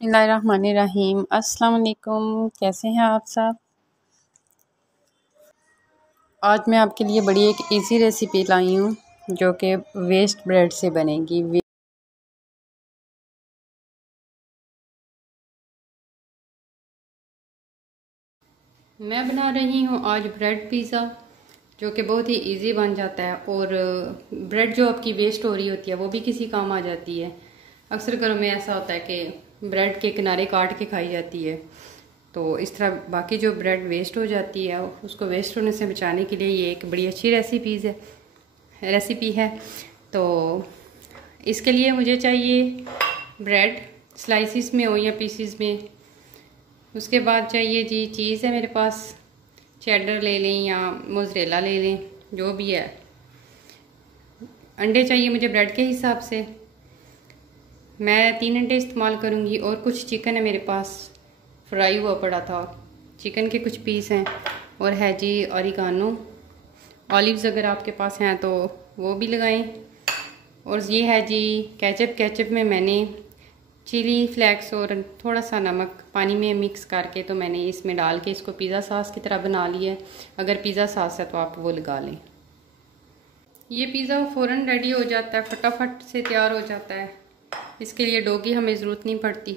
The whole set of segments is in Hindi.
बिस्मिल्लाहिर्रहमानिर्रहीम। अस्सलाम वालेकुम। कैसे हैं आप सब? आज मैं आपके लिए बड़ी एक इजी रेसिपी लाई हूँ जो कि वेस्ट ब्रेड से बनेगी। मैं बना रही हूँ आज ब्रेड पिज़्ज़ा, जो कि बहुत ही इजी बन जाता है और ब्रेड जो आपकी वेस्ट हो रही होती है वो भी किसी काम आ जाती है। अक्सर घरों में ऐसा होता है कि ब्रेड के किनारे काट के खाई जाती है, तो इस तरह बाकी जो ब्रेड वेस्ट हो जाती है उसको वेस्ट होने से बचाने के लिए ये एक बड़ी अच्छी रेसिपी है। तो इसके लिए मुझे चाहिए ब्रेड, स्लाइसिस में हो या पीसीस में। उसके बाद चाहिए जी चीज़ है मेरे पास, चेडर ले लें या मोज़रेला ले लें, जो भी है। अंडे चाहिए मुझे ब्रेड के हिसाब से, मैं 3 अंडे इस्तेमाल करूँगी। और कुछ चिकन है मेरे पास, फ्राई हुआ पड़ा था, चिकन के कुछ पीस हैं। और है जी ऑरिगानो, ऑलिव्स अगर आपके पास हैं तो वो भी लगाएं। और ये है जी केचप में मैंने चिली फ्लेक्स और थोड़ा सा नमक पानी में मिक्स करके तो मैंने इसमें डाल के इसको पिज़्ज़ा सॉस की तरह बना लिया है। अगर पिज़्ज़ा सॉस है तो आप वो लगा लें। ये पिज़्ज़ा फ़ौरन रेडी हो जाता है, फटाफट से तैयार हो जाता है। इसके लिए डो की हमें ज़रूरत नहीं पड़ती।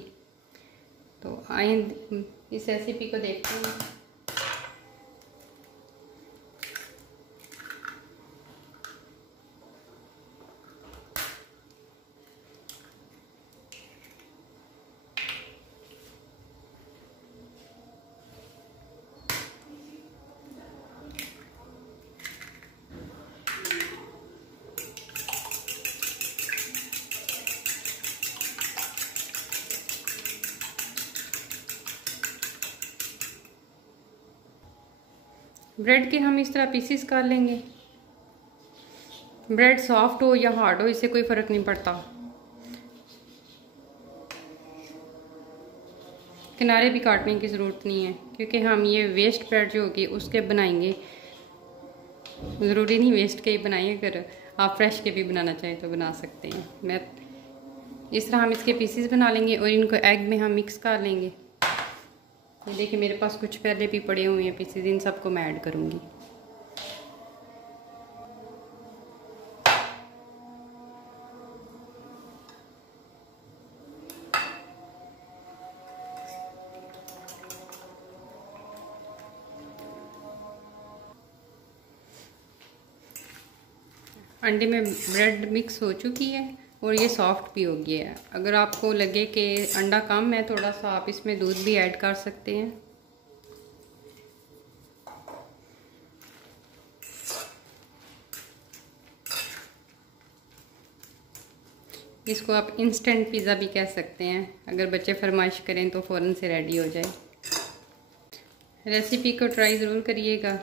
तो आए इस रेसिपी को देखते हैं। ब्रेड के हम इस तरह पीसीस कर लेंगे। ब्रेड सॉफ्ट हो या हार्ड हो इससे कोई फ़र्क नहीं पड़ता। किनारे भी काटने की ज़रूरत नहीं है, क्योंकि हम ये वेस्ट ब्रेड जो होगी उसके बनाएंगे। ज़रूरी नहीं वेस्ट के ही बनाइए, अगर आप फ्रेश के भी बनाना चाहें तो बना सकते हैं। मैं इस तरह हम इसके पीसीस बना लेंगे और इनको एग में हम मिक्स कर लेंगे। ये देखिए मेरे पास कुछ पहले भी पड़े हुए हैं पीसीस, इन सबको मैं ऐड करूँगी। अंडे में ब्रेड मिक्स हो चुकी है और ये सॉफ्ट भी हो गया है। अगर आपको लगे कि अंडा कम है थोड़ा सा, आप इसमें दूध भी ऐड कर सकते हैं। इसको आप इंस्टेंट पिज़्ज़ा भी कह सकते हैं, अगर बच्चे फरमाइश करें तो फ़ौरन से रेडी हो जाए। रेसिपी को ट्राई ज़रूर करिएगा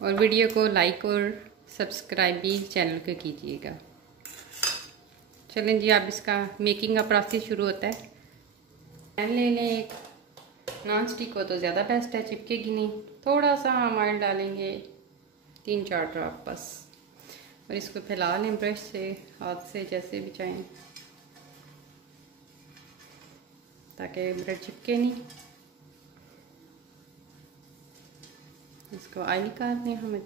और वीडियो को लाइक और सब्सक्राइब भी चैनल को कीजिएगा। चलें जी, अब इसका मेकिंग का प्रोसेस शुरू होता है। पैन ले लें एक, नॉन स्टिक हो तो ज़्यादा बेस्ट है, चिपकेगी नहीं। थोड़ा सा हम ऑयल डालेंगे, 3-4 ड्रॉप बस, और इसको फैला लें ब्रश से, हाथ से, जैसे भी चाहें, ताकि ब्रेड चिपके नहीं। इसको ऑयल निकालने हमें।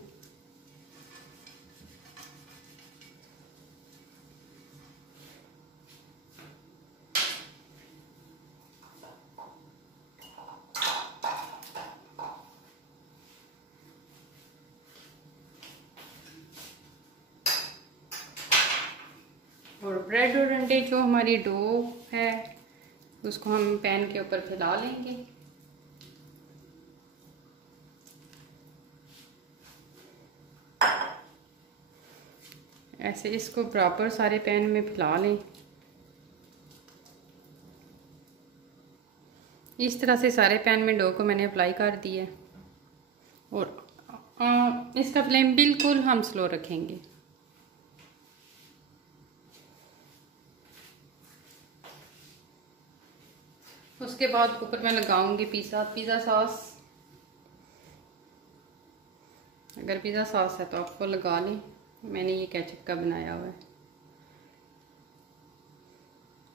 और ब्रेड और अंडे जो हमारी डो है उसको हम पैन के ऊपर फैला लेंगे। ऐसे इसको बराबर सारे पैन में फैला लें। इस तरह से सारे पैन में डो को मैंने अप्लाई कर दिया। और इसका फ्लेम बिल्कुल हम स्लो रखेंगे। उसके बाद ऊपर मैं लगाऊंगी पिज़्ज़ा सॉस। अगर पिज़्ज़ा सॉस है तो आपको लगा लें, मैंने ये केचप का बनाया हुआ है।